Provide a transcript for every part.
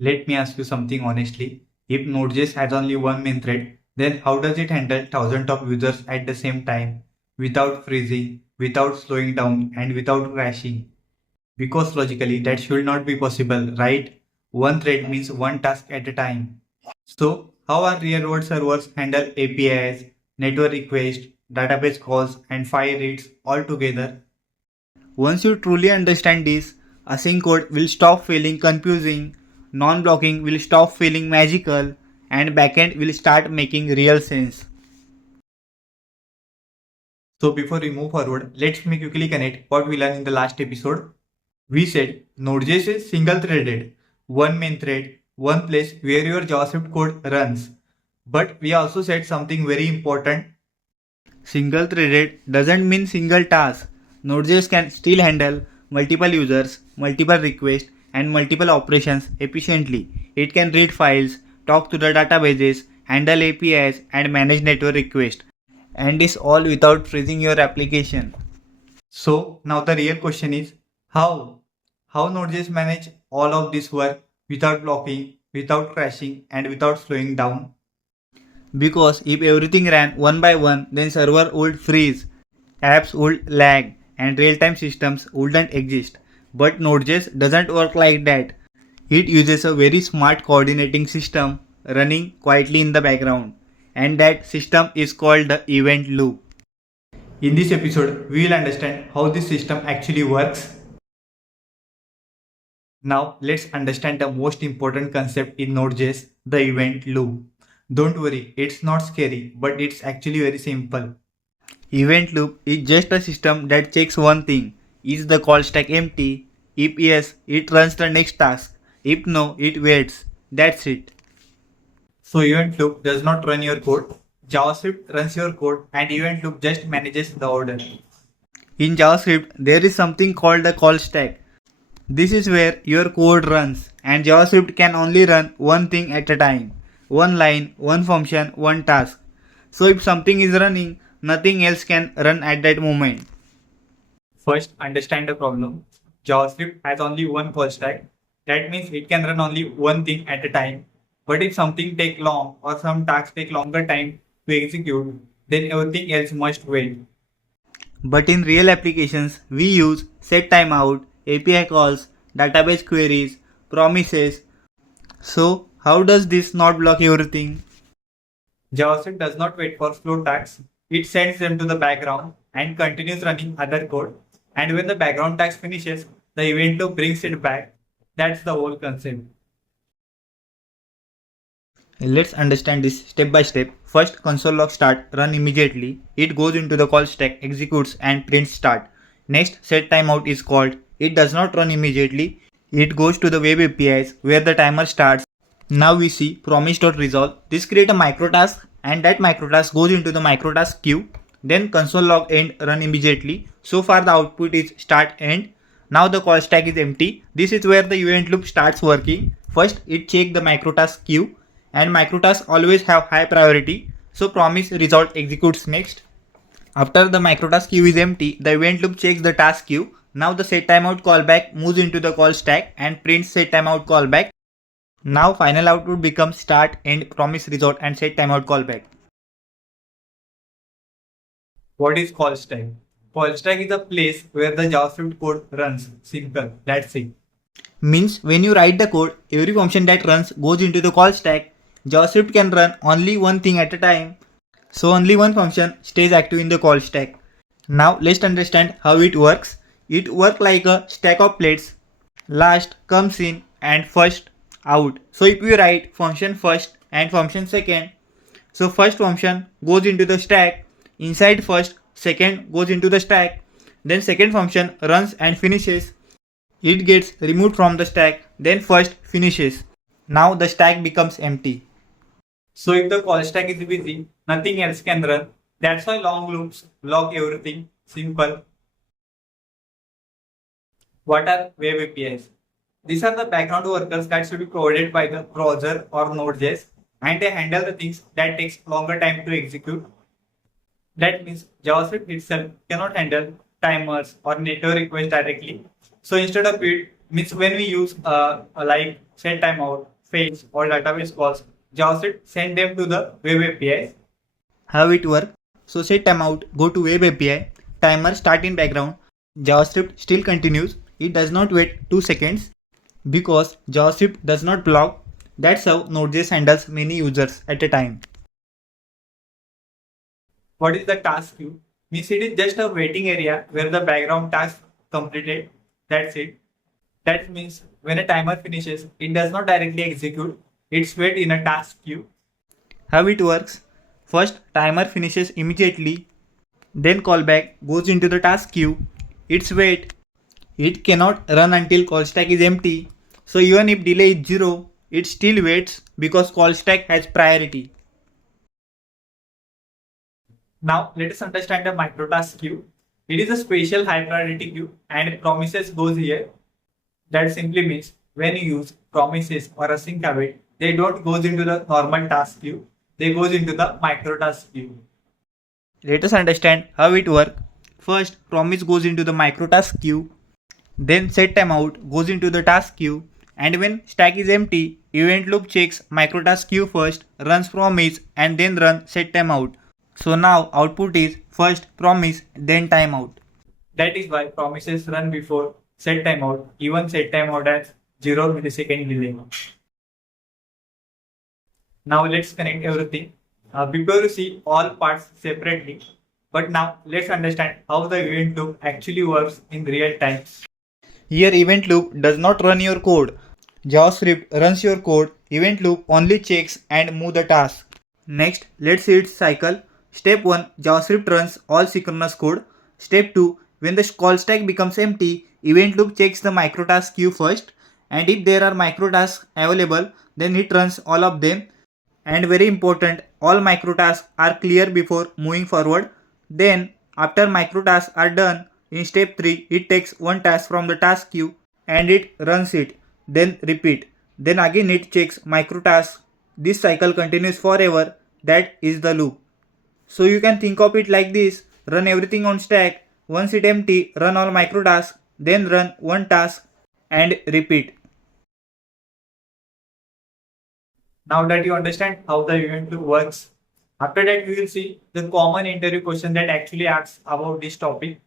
Let me ask you something honestly. If Node.js has only one main thread, then how does it handle thousands of users at the same time without freezing, without slowing down, and without crashing? Because logically that should not be possible, right? One thread means one task at a time. So, how our real world servers handle APIs, network requests, database calls, and file reads all together? Once you truly understand this, async code will stop feeling confusing, non-blocking will stop feeling magical, and backend will start making real sense. So before we move forward, let me quickly connect what we learned in the last episode. We said Node.js is single-threaded, one main thread, one place where your JavaScript code runs. But we also said something very important. Single-threaded doesn't mean single task. Node.js can still handle multiple users, multiple requests, and multiple operations efficiently. It can read files, talk to the databases, handle APIs, and manage network requests. And this all without freezing your application. So now the real question is how? How Node.js manage all of this work without blocking, without crashing, and without slowing down? Because if everything ran one by one, then server would freeze, apps would lag, and real-time systems wouldn't exist. But Node.js doesn't work like that. It uses a very smart coordinating system running quietly in the background, and that system is called the event loop. In this episode, we will understand how this system actually works. Now, let's understand the most important concept in Node.js, the event loop. Don't worry, it's not scary, but it's actually very simple. Event loop is just a system that checks one thing. Is the call stack empty? If yes, it runs the next task. If no, it waits. That's it. So event loop does not run your code. JavaScript runs your code and event loop just manages the order. In JavaScript, there is something called the call stack. This is where your code runs and JavaScript can only run one thing at a time. One line, one function, one task. So if something is running, nothing else can run at that moment. First, understand the problem. JavaScript has only one call stack. That means it can run only one thing at a time. But if something takes long or some tasks take longer time to execute, then everything else must wait. But in real applications, we use setTimeout, API calls, database queries, promises. So, how does this not block everything? JavaScript does not wait for slow tasks. It sends them to the background and continues running other code. And when the background task finishes, the event loop brings it back. That's the whole concept. Let's understand this step by step. First, console log start run immediately. It goes into the call stack, executes and prints start. Next, set timeout is called. It does not run immediately. It goes to the web APIs where the timer starts. Now we see promise.resolve. This creates a microtask and that microtask goes into the Microtask queue. Then console log end run immediately. So far the output is start end. Now the call stack is empty. This is where the event loop starts working. First it checks the Microtask queue and Microtasks always have high priority. So promise result executes next. After the Microtask queue is empty, the event loop checks the task queue. Now the setTimeout callback moves into the call stack and prints setTimeout callback. Now final output becomes start, end, promise result and setTimeout callback. What is call stack? Call stack is a place where the JavaScript code runs. Simple, that's it. Means when you write the code, every function that runs goes into the call stack. JavaScript can run only one thing at a time. So only one function stays active in the call stack. Now let's understand how it works. It works like a stack of plates. Last comes in and first out. So if we write function first and function second, so first function goes into the stack, inside first, second goes into the stack, then second function runs and finishes. It gets removed from the stack, then first finishes. Now the stack becomes empty. So if the call stack is busy, nothing else can run. That's why long loops block everything. Simple. What are web APIs? These are the background workers that should be provided by the browser or Node.js, and they handle the things that takes longer time to execute. That means JavaScript itself cannot handle timers or network requests directly. So instead of it, Means when we use like setTimeout, fetch or database calls, JavaScript send them to the web API. How it work? So setTimeout go to web API, timer start in background, JavaScript still continues, it does not wait 2 seconds because JavaScript does not block. That's how Node.js handles many users at a time. What is the task queue? Means it is just a waiting area where the background task completed. That's it. That means when a timer finishes, it does not directly execute. It's wait in a task queue. How it works? First, timer finishes immediately. Then callback goes into the task queue. It's wait. It cannot run until call stack is empty. So even if delay is 0, it still waits because call stack has priority. Now let us understand the Microtask queue. It is a special high priority queue and promises goes here. That simply means when you use promises or async await, they don't goes into the normal task queue. They goes into the Microtask queue. Let us understand how it works. First, promise goes into the Microtask queue. Then setTimeout goes into the task queue. And when stack is empty, event loop checks Microtask queue first, runs promise and then run setTimeout. So now output is first promise then timeout. That is why promises run before setTimeout. Even setTimeout has 0 millisecond delay. Now let's connect everything. Before you see all parts separately, but now let's understand how the event loop actually works in real time. Here event loop does not run your code. JavaScript runs your code. Event loop only checks and move the task. Next, let's see its cycle. Step 1, JavaScript runs all synchronous code. Step 2, when the call stack becomes empty, event loop checks the microtask queue first, and if there are microtasks available, then it runs all of them. And very important, all microtasks are clear before moving forward. Then, after microtasks are done, in step 3, it takes one task from the task queue and it runs it. Then repeat. Then again it checks microtasks. This cycle continues forever. That is the loop. So you can think of it like this. Run everything on stack. Once it empty, run all microtasks. Then run one task and repeat. Now that you understand how the event loop works, after that we will see the common interview question that actually asks about this topic.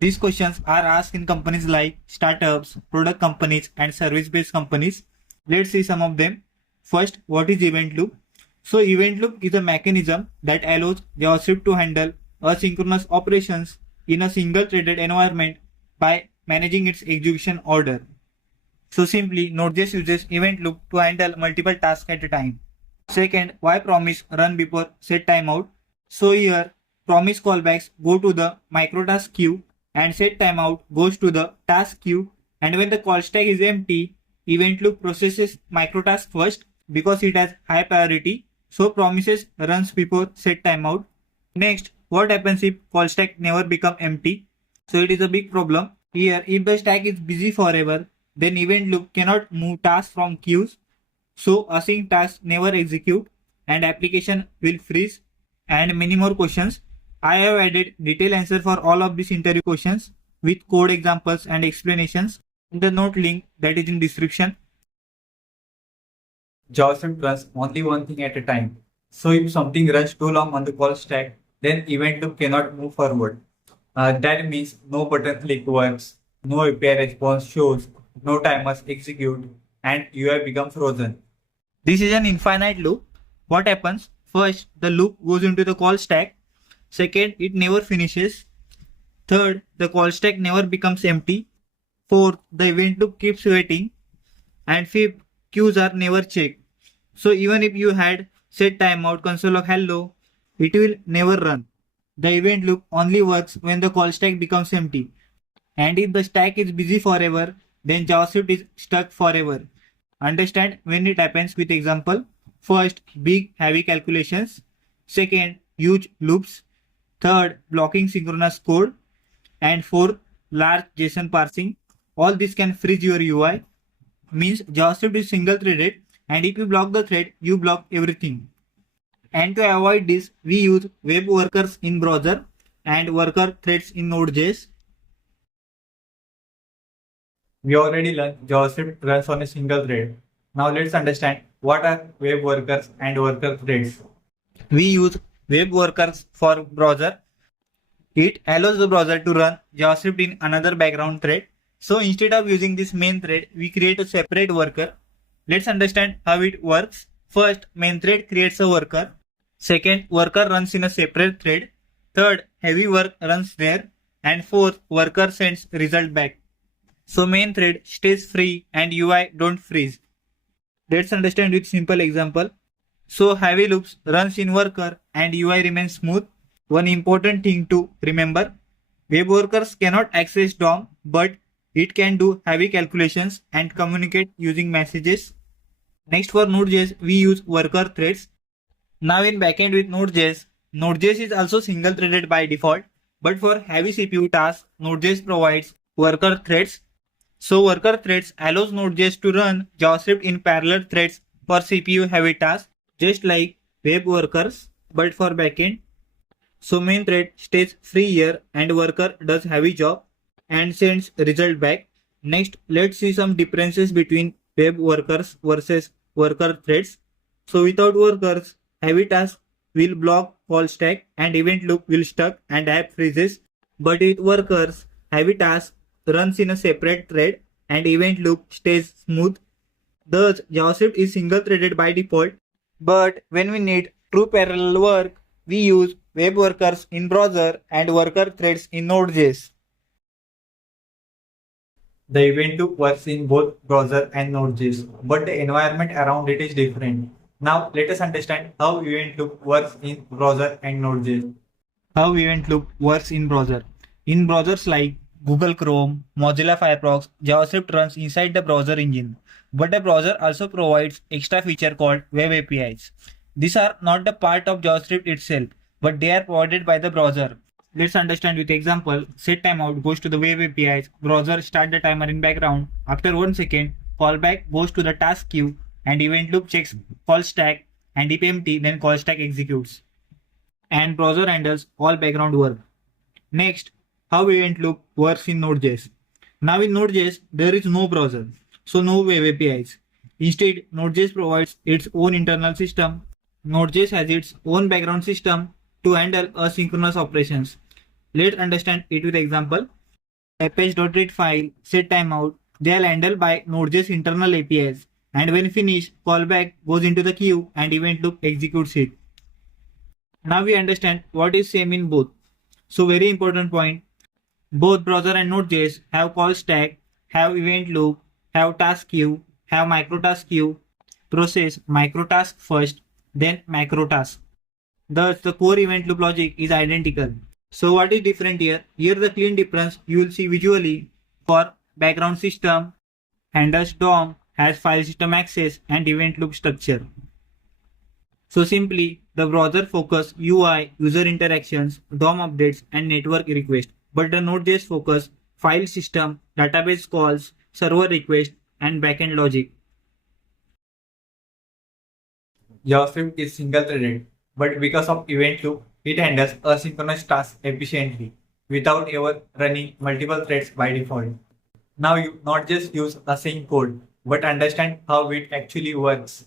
These questions are asked in companies like startups, product companies and service-based companies. Let's see some of them. First, what is event loop? So event loop is a mechanism that allows JavaScript to handle asynchronous operations in a single threaded environment by managing its execution order. So simply, Node.js uses event loop to handle multiple tasks at a time. Second, why promise run before setTimeout? So here, promise callbacks go to the microtask queue and setTimeout goes to the task queue, and when the call stack is empty, event loop processes microtask first because it has high priority, so promises runs before setTimeout. Next, what happens if call stack never become empty? So it is a big problem. Here, if the stack is busy forever, then event loop cannot move tasks from queues, so async tasks never execute and application will freeze. And many more questions. I have added detailed answer for all of these interview questions with code examples and explanations in the note link that is in description. JavaScript runs only one thing at a time. So if something runs too long on the call stack, then event loop cannot move forward. That means no button click works, no API response shows, no timers execute, and UI becomes frozen. This is an infinite loop. What happens? First, the loop goes into the call stack. Second, it never finishes. Third, the call stack never becomes empty. Fourth, the event loop keeps waiting. And fifth, queues are never checked. So even if you had setTimeout console log hello, it will never run. The event loop only works when the call stack becomes empty. And if the stack is busy forever, then JavaScript is stuck forever. Understand when it happens with example. First, big heavy calculations. Second, huge loops. Third, blocking synchronous code. And fourth, large JSON parsing. All this can freeze your UI. Means JavaScript is single threaded, and if you block the thread, you block everything. And to avoid this, we use web workers in browser and worker threads in Node.js. We already learned JavaScript runs on a single thread. Now let's understand what are web workers and worker threads. We use web workers for browser. It allows the browser to run JavaScript in another background thread. So instead of using this main thread, we create a separate worker. Let's understand how it works. First, main thread creates a worker. Second, worker runs in a separate thread. Third, heavy work runs there. And fourth, worker sends result back. So main thread stays free and UI don't freeze. Let's understand with simple example. So heavy loops runs in worker and UI remains smooth. One important thing to remember, web workers cannot access DOM, but it can do heavy calculations and communicate using messages. Next, for Node.js, we use worker threads. Now in backend with Node.js is also single threaded by default, but for heavy CPU tasks, Node.js provides worker threads. So worker threads allows Node.js to run JavaScript in parallel threads for CPU heavy tasks, just like web workers, but for backend. So main thread stays free here and worker does heavy job and sends result back. Next, let's see some differences between web workers versus worker threads. So without workers, heavy tasks will block call stack and event loop will stuck and app freezes. But with workers, heavy task runs in a separate thread and event loop stays smooth. Thus, JavaScript is single threaded by default. But when we need true parallel work, we use web workers in browser and worker threads in Node.js. The event loop works in both browser and Node.js, but the environment around it is different. Now let us understand how event loop works in browser and Node.js. How event loop works in browser. In browsers like Google Chrome, Mozilla Firefox, JavaScript runs inside the browser engine, but the browser also provides extra feature called web APIs. These are not the part of JavaScript itself, but they are provided by the browser. Let's understand with example. setTimeout goes to the web APIs, browser start the timer in background. After 1 second, callback goes to the task queue and event loop checks call stack, and if empty, then call stack executes. And browser handles all background work. Next, how event loop works in Node.js. Now in Node.js, there is no browser, so no web APIs. Instead, Node.js provides its own internal system. Node.js has its own background system to handle asynchronous operations. Let's understand it with example. Apache.read file, setTimeout, they are handled by Node.js internal APIs, and when finished, callback goes into the queue and event loop executes it. Now we understand what is same in both. So very important point, both browser and Node.js have call stack, have event loop, have task queue, have microtask queue, process microtask first, then macrotask. Thus, the core event loop logic is identical. So what is different here? Here the clean difference you will see visually. For background system, handles DOM, has file system access and event loop structure. So simply, the browser focus UI, user interactions, DOM updates and network requests. But the Node.js focus file system, database calls, server requests and backend logic. JavaScript is single-threaded, but because of event loop, it handles asynchronous tasks efficiently without ever running multiple threads by default. Now you not just use async code, but understand how it actually works.